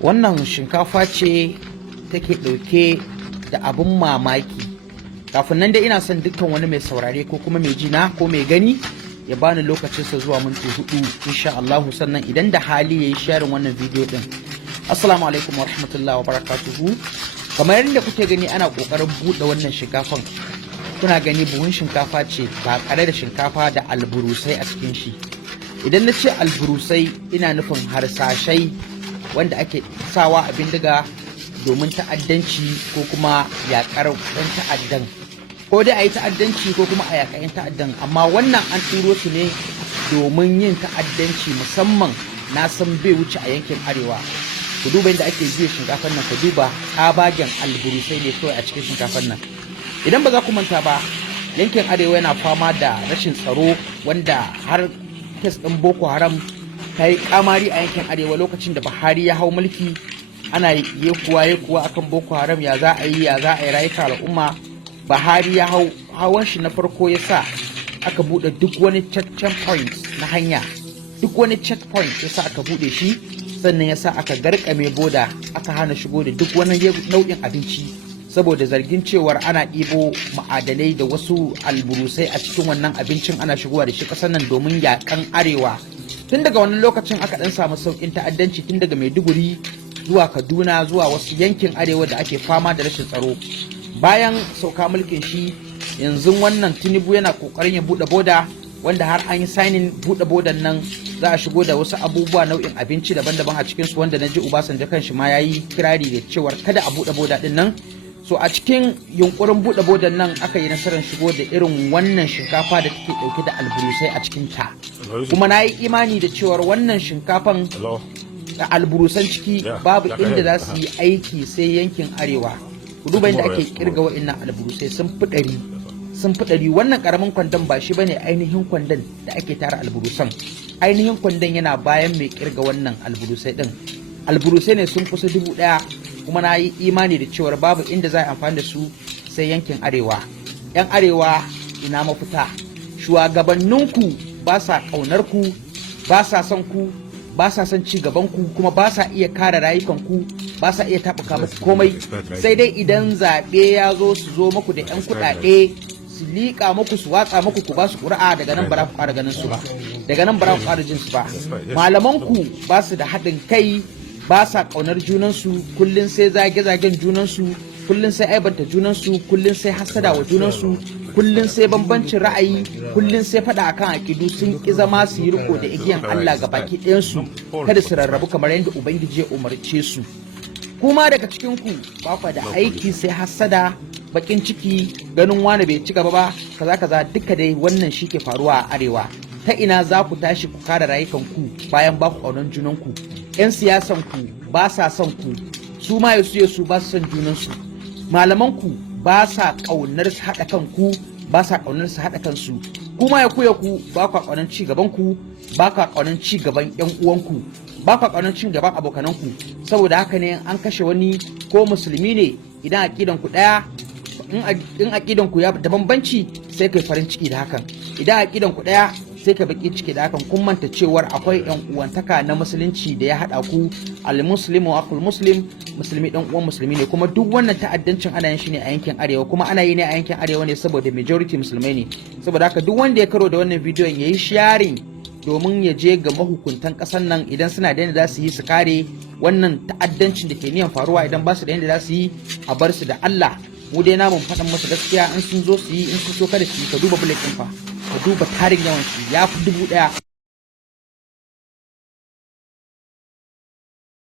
Wannan shinkafa ce take ɗauke da abun mamaki. Kafin nan dai ina son dukkan wani mai saurare ko kuma mai jina ko mai gani ya bani lokacinsa zuwa minti 4 insha Allah, sannan idan da hali yayi sharing wannan bidiyo din. Assalamu alaikum wa rahmatullahi wa barakatuhu. Kamar yadda kuke gani ana kokarin buɗe wannan shinkafan. Kuna gani buhun shinkafa ce ba kare da shinkafa da alburusai a cikin shi. Idan na ce alburusai ina nufin harsashai wanda ake sawa a bindiga domin ta'addanci ko kuma yakar ɗan ta'addan, ko dai a yi ta'addanci ko kuma a yaƙa 'yan ta'addan, amma wannan an turo su ne domin yin ta'addanci, musamman na san bai wuce a yankin arewa. Ku duba yadda ake juya shinkafar nan, ku duba tsabagen alburusai ne kawai a cikin shinkafar nan. Idan ba za ku manta ba, yankin arewa yana fama da rashin tsaro wanda har kes ɗin Boko Haram ta yi kamari a yankin arewa lokacin da Buhari ya hau mulki. Ana yekuwa akan Boko Haram, ya za a yi rayuka al'umma. Buhari ya hawan shi na farko ya sa aka bude duk wani checkpoint na hanya, duk wani checkpoint ya sa aka bude shi, sannan ya sa aka garkame boda, aka hana shigo da duk wani nau'in abinci saboda zargin cewar ana ɗibo ma'adanai da wasu alburusai a cikin wannan abincin, ana shigowa da shi ƙasar nan domin yaƙan arewa. Tun daga wannan lokacin aka ɗan samu sauƙin ta'addanci, tun daga Maiduguri zuwa Kaduna zuwa wasu yankin arewa da ake fama da rashin tsaro. Bayan sauka mulkin shi, yanzu wannan Tinubu yana kokarin ya buɗe boda, wanda har an yi signing buɗe bodan nan za a shigo da wasu abubuwa nau'in abinci daban-daban a cikin su, wanda naji Obasanjo kanshi ma yayi kirari da cewar kada a buɗe boda din nan. So a cikin yunkurin buɗe bodan nan aka yi nasarar shigo da irin wannan shinkafa da take dauke da alburusai a cikin ta, kuma na yi imani da cewar wannan shinkafan da alburusan ciki babu inda za su yi aiki sai yankin arewa. Ku duba inda ake kirga wa'annan alburusai sun fi ɗari. Wannan karamin kwandon ba shi bane ainihin kwandon da ake tara alburusan. Ainihin kwandon yana bayan mai kirga wannan alburusai din. Alburusai ne sun kusa 1000, kuma na yi imani da cewar babu inda za a amfani da su sai yankin arewa. Yan arewa ina mafita. Shugabanninku ba sa ƙaunar ku, ba sa son ku, ba sa son ci gaban ku, kuma ba sa iya kare rayukan ku, ba sa iya taɓuka muku komai, sai dai idan zaɓe ya zo su zo muku da 'yan kuɗaɗe su liƙa muku, su watsa muku, ku ba su ƙuri'a. Daga nan ba za ku ƙara ganin su ba, daga nan ba za ku ƙara jin su ba. Malamanku ba su da haɗin kai, ba sa ƙaunar junansu, kullum sai zage-zagen junansu, kullum sai aibanta junansu, kullum sai hasada wa junansu, kullum sai bambancin ra'ayi, kullum sai faɗa akan akidu. Sun ƙi zama su yi riko da igiyan Allah ga baki ɗayansu, kada su rarrabu kamar yadda Ubangiji ya umarce su. Kuma daga cikinku ba ku da aiki sai hasada, bakin ciki, ganin wani bai ci gaba ba, kaza duka dai wannan shi ke faruwa a arewa. Ta ina za ku tashi ku kare rayukanku bayan ba ku ƙaunar junanku? 'Yan siyasanku ba sa son ku, su ma yasu ba su son junansu. Malamanku ba sa ƙaunar su haɗa kanku, ba sa ƙaunar su haɗa kansu. Kuma ya ku ba ku ƙaunar ci gabanku, ba ku ƙaunar ci gaban 'yan uwanku, ba ku ƙaunar ci gaban abokananku. Saboda haka ne an kashe wani ko musulmi ne, idan aƙidan ku ɗaya, in aƙidan ku ya da bambanci sai kai farin ciki da hakan, idan aƙidan ku ɗaya sai ka baki ciki da hakan. Kun manta cewar akwai yan uwantaka na musulunci da ya haɗa ku, al-muslimu wa akul muslim, musulmi dan uwan musulmi ne. Kuma duk wannan ta'addancin ana yin shi ne a yankin arewa, kuma ana yi ne a yankin arewa ne saboda majority musulmai ne. Saboda haka duk wanda ya karo da wannan bidiyon yayi sharing domin ya je ga mahukuntan ƙasar nan, idan suna da yadda za su yi su kare wannan ta'addancin da ke niyan faruwa. Idan ba su da yadda za su yi, a bar su da Allah. Mu dai namun faɗan musu gaskiya, in sun zo su yi, in sun so kada su yi. Ka duba bullet ɗin fa, ka duba tarin yawan shi ya fi 1000.